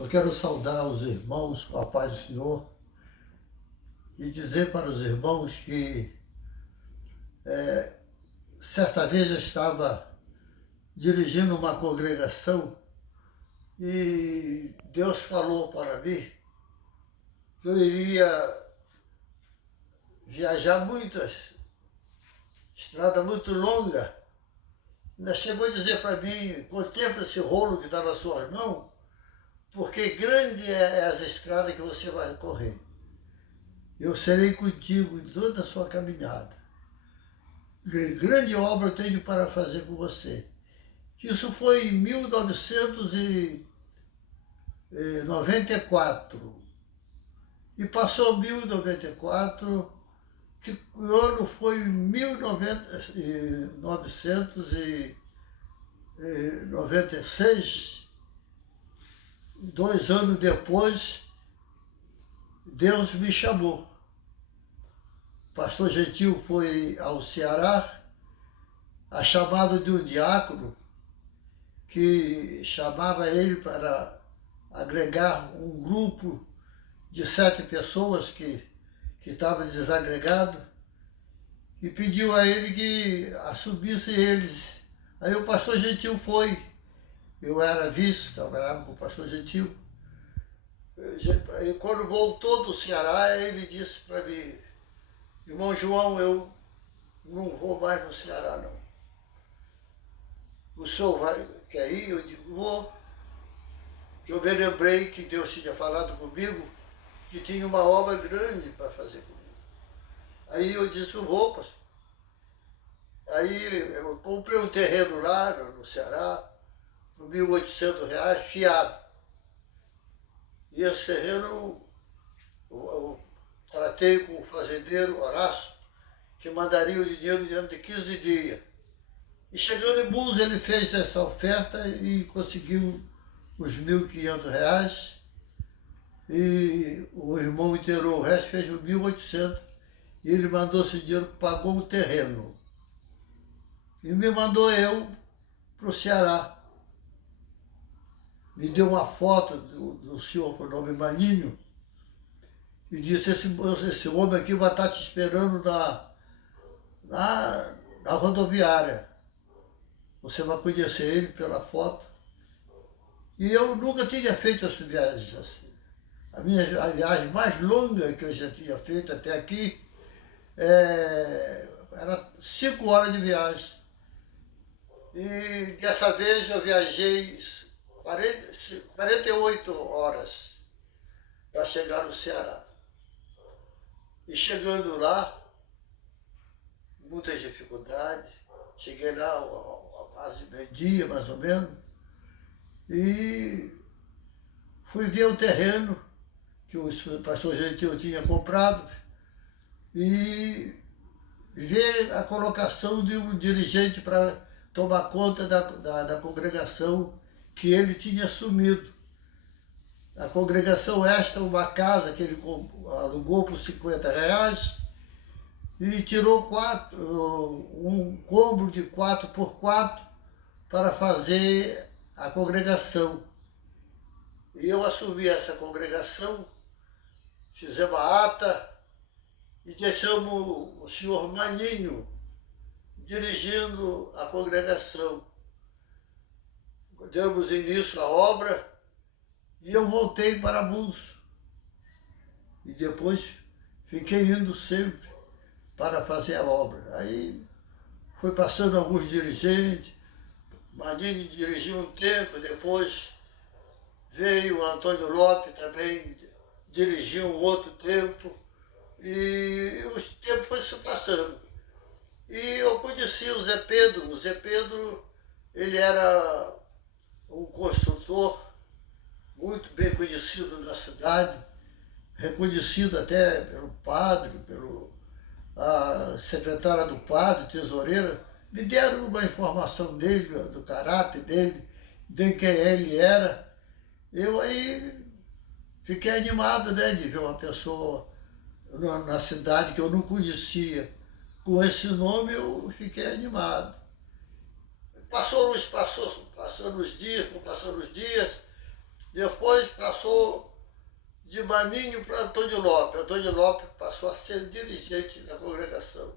Eu quero saudar os irmãos com a paz do Senhor e dizer para os irmãos que certa vez eu estava dirigindo uma congregação e Deus falou para mim que eu iria viajar estrada muito longa. Ainda chegou a dizer para mim: contempla esse rolo que está nas suas mãos, porque grande é as estradas que você vai correr. Eu serei contigo em toda a sua caminhada. Grande obra eu tenho para fazer com você. Isso foi em 1994. E passou 1994, que o ano foi 1996. 2 anos depois, Deus me chamou. O pastor Gentil foi ao Ceará, a chamado de um diácono, que chamava ele para agregar um grupo de 7 pessoas que estava desagregado, e pediu a ele que assumisse eles. Aí o pastor Gentil foi. Eu era vice, trabalhava com o pastor Gentil. E quando voltou do Ceará, ele disse para mim: irmão João, eu não vou mais no Ceará, não. O senhor quer ir? Eu digo: vou. Que eu me lembrei que Deus tinha falado comigo que tinha uma obra grande para fazer comigo. Aí eu disse: eu vou, pastor. Aí eu comprei um terreno lá no Ceará, por R$ 1.800, fiado. E esse terreno eu tratei com o fazendeiro Horácio, que mandaria o dinheiro dentro de 15 dias. E chegando em Búzios, ele fez essa oferta e conseguiu os R$ 1.500. E o irmão inteirou o resto, fez os 1.800. E ele mandou esse dinheiro, pagou o terreno. E me mandou eu para o Ceará. Me deu uma foto do senhor com o nome Maninho e disse: esse homem aqui vai estar te esperando na rodoviária. Você vai conhecer ele pela foto. E eu nunca tinha feito essa viagem assim. A viagem mais longa que eu já tinha feito até aqui era 5 horas de viagem. E dessa vez eu viajei 48 horas para chegar no Ceará. E chegando lá, muitas dificuldades. Cheguei lá a quase de meio-dia, mais ou menos, e fui ver o terreno que o pastor Gentil tinha comprado e ver a colocação de um dirigente para tomar conta da congregação que ele tinha assumido. A congregação esta, uma casa que ele alugou por R$ 50 e tirou um cômodo de 4x4 para fazer a congregação. E eu assumi essa congregação, fizemos a ata e deixamos o senhor Maninho dirigindo a congregação. Demos início à obra e eu voltei para Búzios. E depois fiquei indo sempre para fazer a obra. Aí foi passando alguns dirigentes, Maninho dirigiu um tempo, depois veio o Antônio Lopes também, dirigiu um outro tempo, e o tempo foi se passando. E eu conheci o Zé Pedro, ele era um construtor muito bem conhecido na cidade, reconhecido até pelo padre, a secretária do padre, tesoureira. Me deram uma informação dele, do caráter dele, de quem ele era. Eu aí fiquei animado, né, de ver uma pessoa na cidade que eu não conhecia. Com esse nome eu fiquei animado. Passando os dias, Depois passou de Maninho para Antônio Lopes. Antônio Lopes passou a ser dirigente da congregação.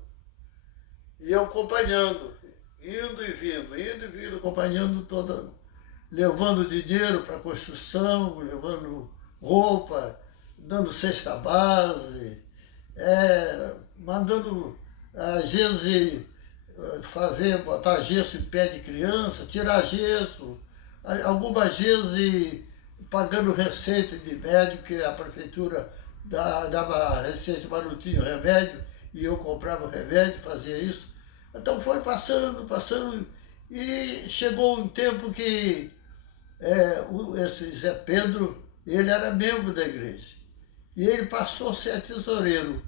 E eu acompanhando, indo e vindo, acompanhando toda, levando dinheiro para construção, levando roupa, dando cesta base, mandando às vezes botar gesso em pé de criança, tirar gesso, algumas vezes pagando receita de médico, que a prefeitura dava receita, mas não tinha remédio, e eu comprava remédio, fazia isso. Então foi passando, e chegou um tempo que esse Zé Pedro, ele era membro da igreja. E ele passou a ser tesoureiro.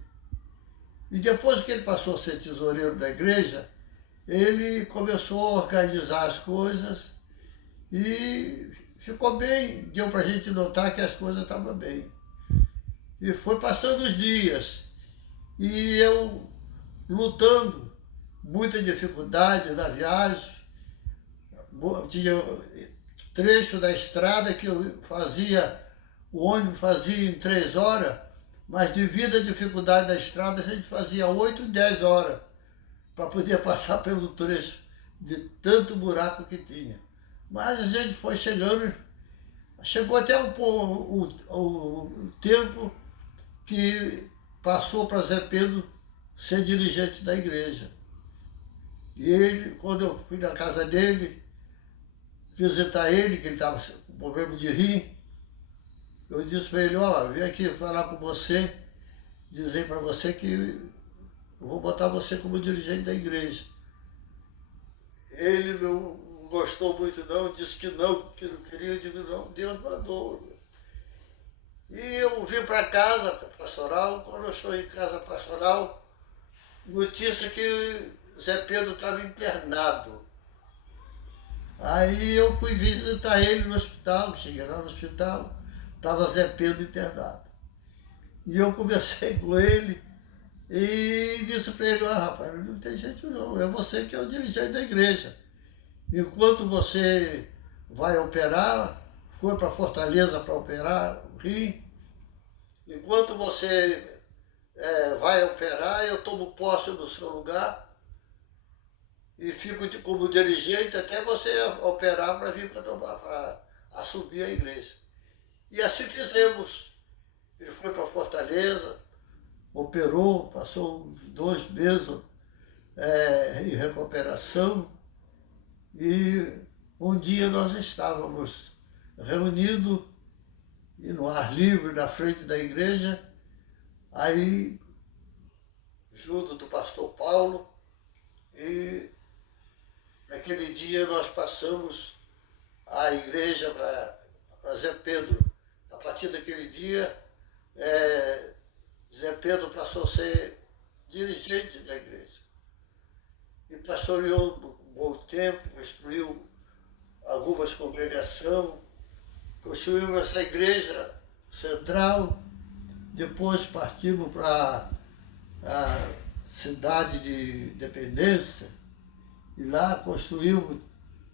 E depois que ele passou a ser tesoureiro da igreja, ele começou a organizar as coisas e ficou bem. Deu para a gente notar que as coisas estavam bem. E foi passando os dias. E eu lutando, muita dificuldade na viagem. Tinha trecho da estrada que eu fazia, o ônibus fazia em 3 horas, mas devido à dificuldade da estrada, a gente fazia 8, 10 horas para poder passar pelo trecho, de tanto buraco que tinha. Mas a gente foi chegando, chegou até o tempo que passou para Zé Pedro ser dirigente da igreja. E ele, quando eu fui na casa dele, visitar ele, que ele estava com problema de rim, eu disse para ele, ó, vim aqui falar com você, dizer para você que eu vou botar você como dirigente da igreja. Ele não gostou muito não, disse que não queria, eu digo, não, Deus mandou. E eu vim para casa pastoral, quando eu estou em casa pastoral, notícia que Zé Pedro estava internado. Aí eu fui visitar ele no hospital, cheguei lá no hospital, estava Zé Pedro internado. E eu conversei com ele e disse para ele, rapaz, não tem jeito não, é você que é o dirigente da igreja. Enquanto você vai operar, foi para Fortaleza para operar o rim, enquanto você vai operar, eu tomo posse do seu lugar e fico como dirigente até você operar para vir para assumir a igreja. E assim fizemos. Ele foi para Fortaleza, operou, passou 2 meses em recuperação e um dia nós estávamos reunidos e no ar livre na frente da igreja, aí junto do pastor Paulo, e naquele dia nós passamos a igreja para Zé Pedro. A partir daquele dia, Zé Pedro passou a ser dirigente da igreja. E pastoreou um bom tempo, construiu algumas congregações, construiu essa igreja central, depois partimos para a cidade de Independência, e lá construímos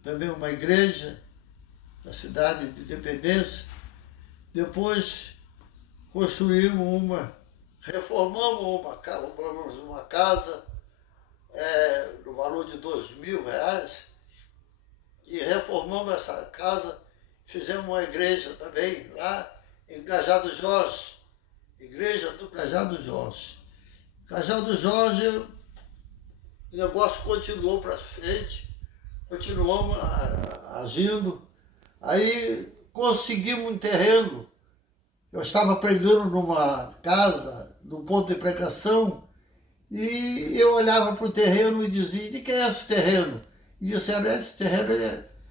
também uma igreja na cidade de Independência. Depois construímos reformamos uma casa no valor de R$2.000 e reformamos essa casa, fizemos uma igreja também lá em Cajado Jorge, igreja do Cajado Jorge. Cajado Jorge, o negócio continuou para frente, continuamos agindo. Aí conseguimos um terreno. Eu estava pregando numa casa, num ponto de pregação, e eu olhava para o terreno e dizia, de quem é esse terreno? E disseram, esse terreno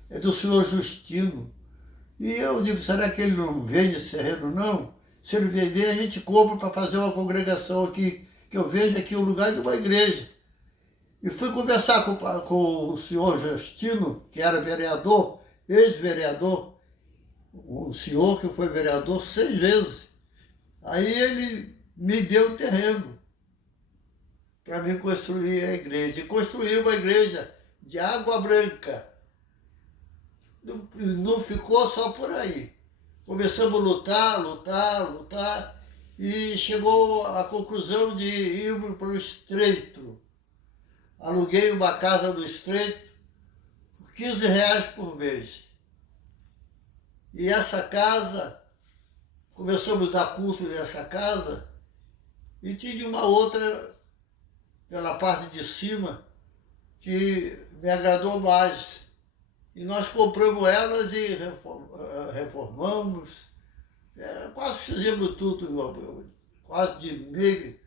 é do senhor Justino. E eu digo, será que ele não vende esse terreno, não? Se ele vender, a gente compra para fazer uma congregação aqui, que eu vejo aqui o lugar de uma igreja. E fui conversar com o senhor Justino, que era vereador, ex-vereador, um senhor que foi vereador 6 vezes. Aí ele me deu o terreno para mim construir a igreja. E construí uma igreja de Água Branca. Não ficou só por aí. Começamos a lutar, lutar, lutar, e chegou à conclusão de irmos para o Estreito. Aluguei uma casa no Estreito por R$ 15 por mês. E essa casa, começamos a dar culto nessa casa, e tinha uma outra pela parte de cima que me agradou mais. E nós compramos elas e reformamos, quase fizemos tudo, quase de meio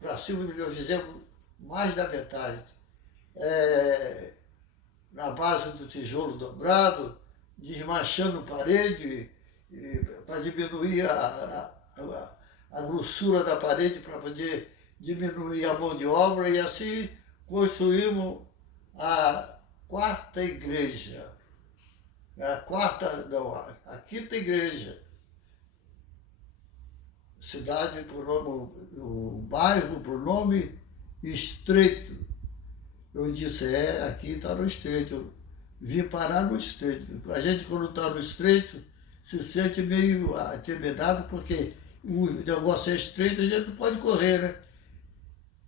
para cima, nós fizemos mais da metade. Na base do tijolo dobrado, desmanchando parede, para diminuir a grossura da parede, para poder diminuir a mão de obra, e assim construímos a quarta igreja. A quinta igreja. Cidade por nome, o bairro por nome Estreito. Eu disse, aqui está no Estreito. Eu vim parar no Estreito. A gente, quando está no Estreito, se sente meio intimidado, porque o negócio é estreito, a gente não pode correr, né?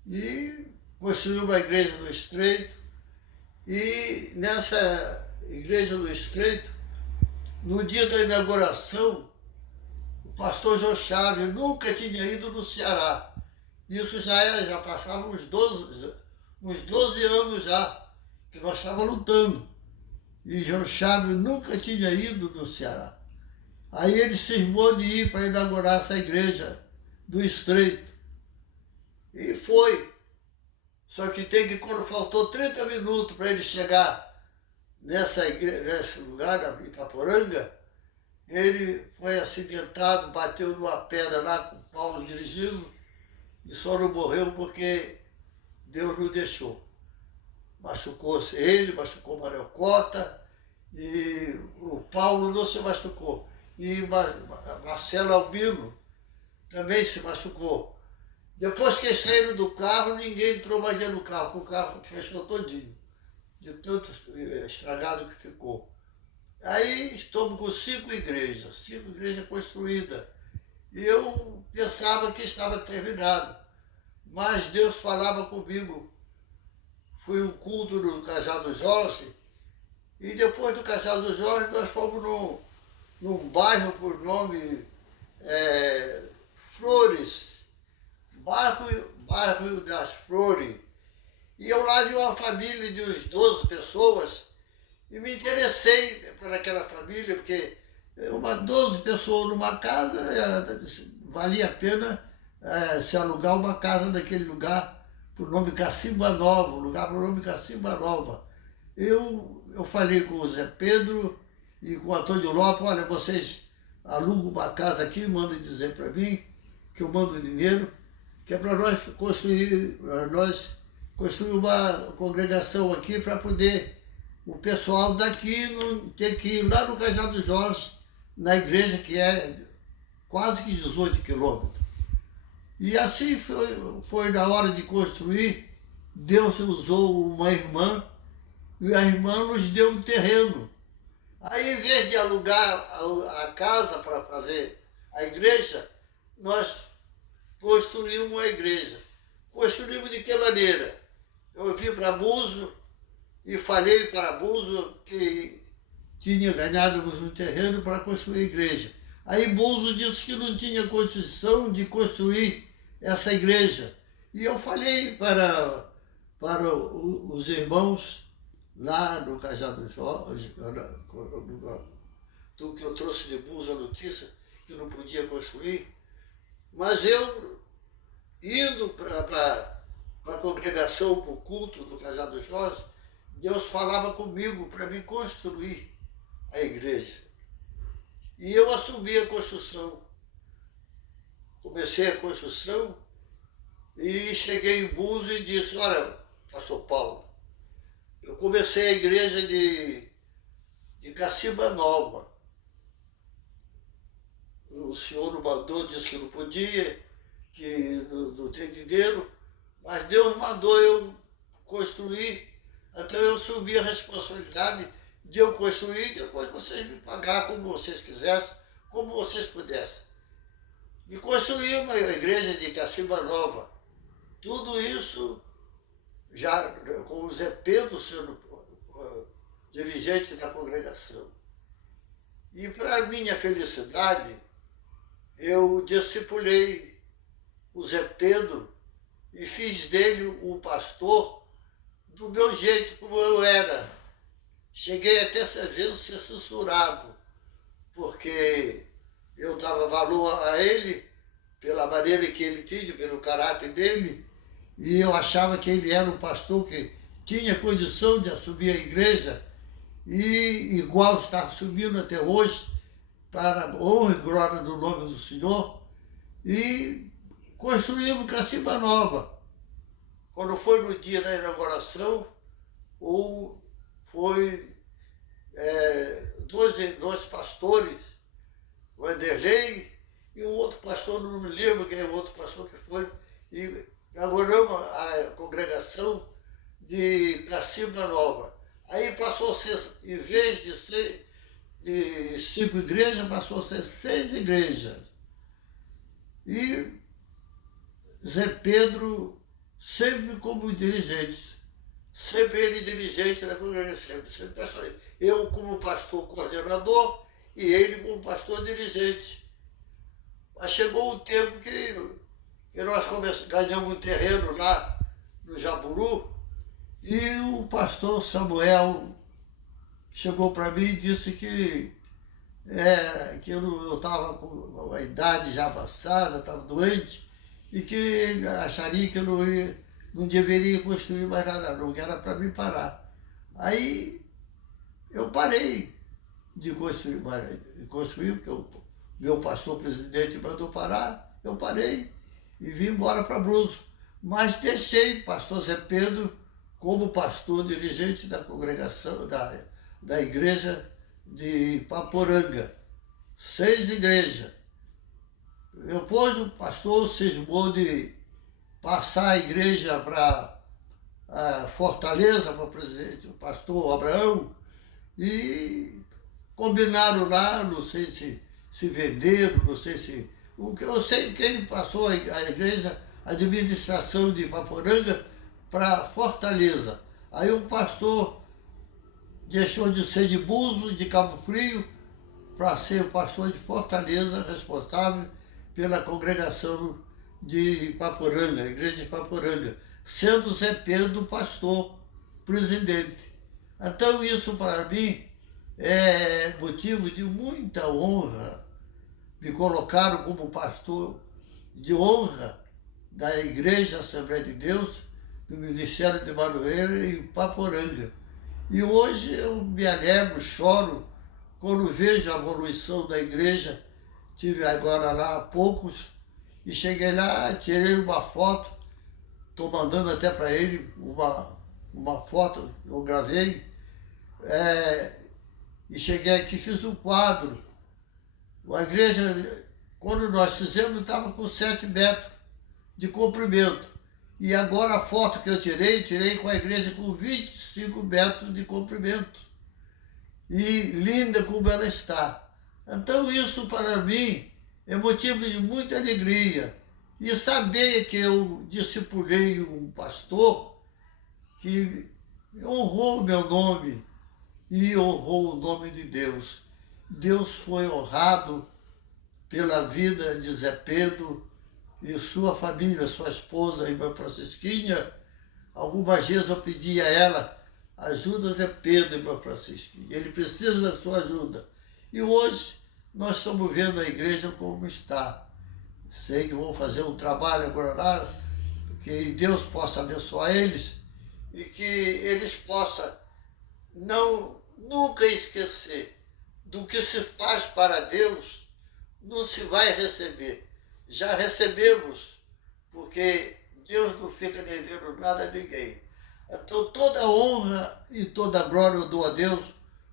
E construí uma igreja no Estreito, e nessa igreja do Estreito, no dia da inauguração, o pastor João Chaves nunca tinha ido no Ceará. Isso já passava uns 12 anos já, que nós estávamos lutando. E João Chaves nunca tinha ido no Ceará. Aí ele cismou de ir para inaugurar essa igreja do Estreito. E foi. Só que quando faltou 30 minutos para ele chegar nesse lugar, na Ipaporanga, ele foi acidentado, bateu numa pedra lá com o Paulo dirigindo, e só não morreu porque Deus não deixou. Machucou-se ele, machucou Manuel Cota, e o Paulo não se machucou. E Marcelo Albino também se machucou. Depois que saíram do carro, ninguém entrou mais dentro do carro, porque o carro fechou todinho, de tanto estragado que ficou. Aí estamos com 5 igrejas construídas. E eu pensava que estava terminado, mas Deus falava comigo. Foi um culto do Casal Jorge, e depois do Casal Jorge nós fomos num bairro por nome Flores, bairro das Flores. E eu lá vi uma família de uns 12 pessoas, e me interessei por aquela família, porque 12 pessoas numa casa, valia a pena se alugar uma casa naquele lugar, por nome Cacimba Nova, um lugar por nome Cacimba Nova. Eu falei com o Zé Pedro e com o Antônio Lopes, olha, vocês alugam uma casa aqui, mandam dizer para mim, que eu mando dinheiro, que é para nós construir uma congregação aqui, para poder o pessoal daqui não ter que ir lá no Cajado Jorge, na igreja, que é quase que 18 quilômetros. E assim foi na hora de construir, Deus usou uma irmã, e a irmã nos deu um terreno. Aí, em vez de alugar a casa para fazer a igreja, nós construímos uma igreja. Construímos de que maneira? Eu vim para Buzo e falei para Buzo que tinha ganhado um terreno para construir a igreja. Aí Buzo disse que não tinha condição de construir essa igreja. E eu falei para os irmãos lá no Cajado Jorge, do que eu trouxe de Buzo a notícia, que não podia construir. Mas eu, indo para a congregação, para o culto do Cajado Jorge, Deus falava comigo para me construir a igreja. E eu assumi a construção. Comecei a construção e cheguei em Buzo e disse, olha, pastor Paulo, eu comecei a igreja de Cacimba Nova. O senhor não mandou, disse que não podia, que não tem dinheiro, mas Deus mandou eu construir, então eu assumi a responsabilidade de eu construir, depois vocês me pagar como vocês quisessem, como vocês pudessem. E construímos a igreja de Cacimba Nova. Tudo isso já com o Zé Pedro sendo dirigente da congregação. E para minha felicidade, eu discipulei o Zé Pedro e fiz dele um pastor do meu jeito, como eu era. Cheguei até às vezes a ser censurado, porque eu dava valor a ele pela maneira que ele tinha, pelo caráter dele, e eu achava que ele era um pastor que tinha condição de assumir a igreja e igual está assumindo até hoje, para a honra e glória do nome do Senhor, e construímos Cacimba Nova. Quando foi no dia da inauguração, foi dois pastores, o Vanderlei e um outro pastor, não me lembro quem é o outro pastor que foi, e inauguramos a congregação de Cacimba Nova. Aí passou a ser, em vez de 5 igrejas, passou a ser 6 igrejas. E Zé Pedro sempre como dirigente, sempre ele dirigente da congregação. Eu como pastor coordenador e ele como pastor dirigente. Mas chegou um tempo que nós ganhamos um terreno lá no Jaburu, e o pastor Samuel chegou para mim e disse que eu estava com a idade já avançada, estava doente, e que ele acharia que eu não deveria construir mais nada, não, que era para mim parar. Aí eu parei de construir, porque o meu pastor presidente mandou parar, eu parei e vim embora para Brusco. Mas deixei pastor Zé Pedro como pastor dirigente da congregação, da igreja de Paporanga. 6 igrejas. Depois o pastor cismou de passar a igreja para Fortaleza, para o presidente, o pastor Abraão, e combinaram lá, não sei se venderam, não sei se... Eu sei que ele passou a igreja, a administração de Paporanga, para Fortaleza. Aí o pastor deixou de ser de Búzios, de Cabo Frio, para ser o pastor de Fortaleza, responsável pela congregação de Paporanga, a igreja de Paporanga, sendo Zé Pedro pastor, presidente. Então isso para mim é motivo de muita honra. Me colocaram como pastor de honra da Igreja Assembleia de Deus, do Ministério de Madureira e Paporanga. E hoje eu me alegro, choro, quando vejo a evolução da igreja. Tive agora lá há poucos, e cheguei lá, tirei uma foto, estou mandando até para ele uma foto, eu gravei, e cheguei aqui, fiz um quadro. A igreja, quando nós fizemos, estava com 7 metros de comprimento. E agora a foto que eu tirei com a igreja com 25 metros de comprimento. E linda como ela está. Então isso para mim é motivo de muita alegria. E saber que eu discipulei um pastor que honrou o meu nome e honrou o nome de Deus. Deus foi honrado pela vida de Zé Pedro e sua família, sua esposa, a irmã Francisquinha. Algumas vezes eu pedi a ela, ajuda Zé Pedro, irmã Francisquinha, ele precisa da sua ajuda. E hoje nós estamos vendo a igreja como está. Sei que vão fazer um trabalho agora lá, que Deus possa abençoar eles e que eles possam nunca esquecer do que se faz para Deus, não se vai receber. Já recebemos, porque Deus não fica devendo nada a ninguém. Então toda a honra e toda a glória eu dou a Deus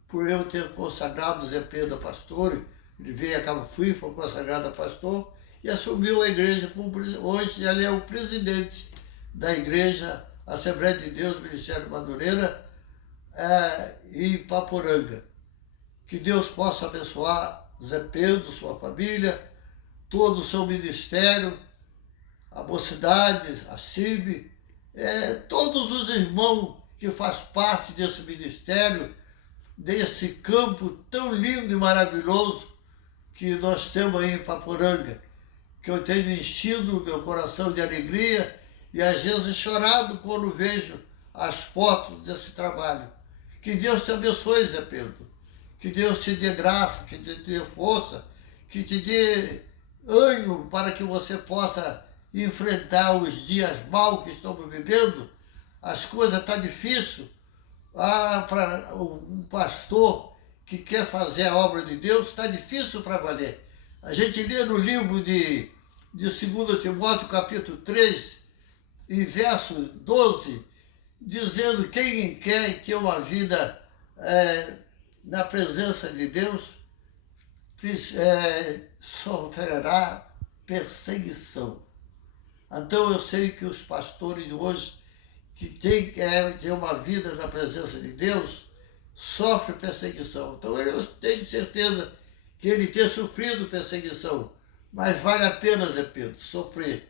por eu ter consagrado Zé Pedro a pastor. Ele veio a Cabo Frio, foi consagrado a pastor e assumiu a igreja como hoje ele é o presidente da igreja Assembleia de Deus, Ministério de Madureira e Paporanga. Que Deus possa abençoar Zé Pedro, sua família, todo o seu ministério, a Mocidade, a CIB, todos os irmãos que fazem parte desse ministério, desse campo tão lindo e maravilhoso que nós temos aí em Paporanga, que eu tenho enchido o meu coração de alegria e às vezes chorado quando vejo as fotos desse trabalho. Que Deus te abençoe, Zé Pedro. Que Deus te dê graça, que te dê força, que te dê ânimo para que você possa enfrentar os dias maus que estamos vivendo. As coisas estão difíceis. Para um pastor que quer fazer a obra de Deus, está difícil para valer. A gente lê no livro de 2 Timóteo, capítulo 3, e verso 12, dizendo que quem quer ter uma vida na presença de Deus sofrerá perseguição. Então eu sei que os pastores hoje que querem ter uma vida na presença de Deus sofrem perseguição. Então eu tenho certeza que ele tem sofrido perseguição, mas vale a pena, Zé Pedro, sofrer.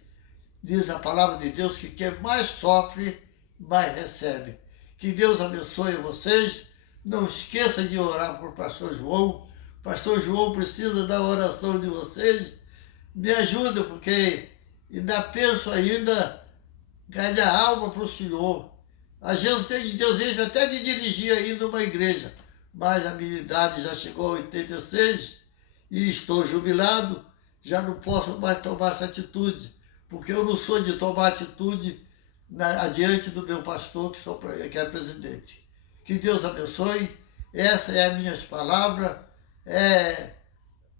Diz a palavra de Deus que quem mais sofre, mais recebe. Que Deus abençoe vocês. Não esqueça de orar por pastor João. Pastor João precisa da oração de vocês. Me ajuda, porque ainda penso ganhar alma para o Senhor. Às vezes tenho desejo até de dirigir ainda uma igreja, mas a minha idade já chegou a 86 e estou jubilado, já não posso mais tomar essa atitude, porque eu não sou de tomar atitude adiante do meu pastor, que é presidente. Que Deus abençoe. Essa é a minhas palavras.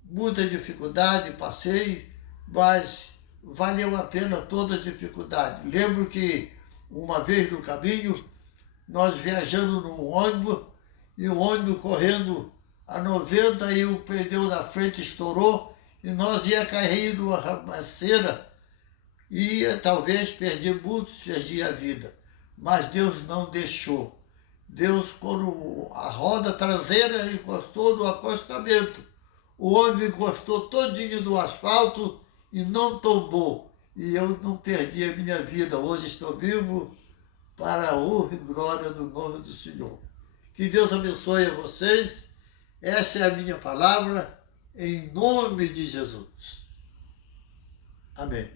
Muita dificuldade, passei, mas valeu a pena toda a dificuldade. Lembro que uma vez no caminho, nós viajando num ônibus, e o ônibus correndo a 90 e o pneu da frente estourou, e nós ia cair numa rabaceira, e talvez perdi a vida. Mas Deus não deixou. Deus, quando a roda traseira encostou no acostamento, o ônibus encostou todinho no asfalto e não tombou. E eu não perdi a minha vida. Hoje estou vivo para a honra e glória do nome do Senhor. Que Deus abençoe a vocês. Essa é a minha palavra, em nome de Jesus. Amém.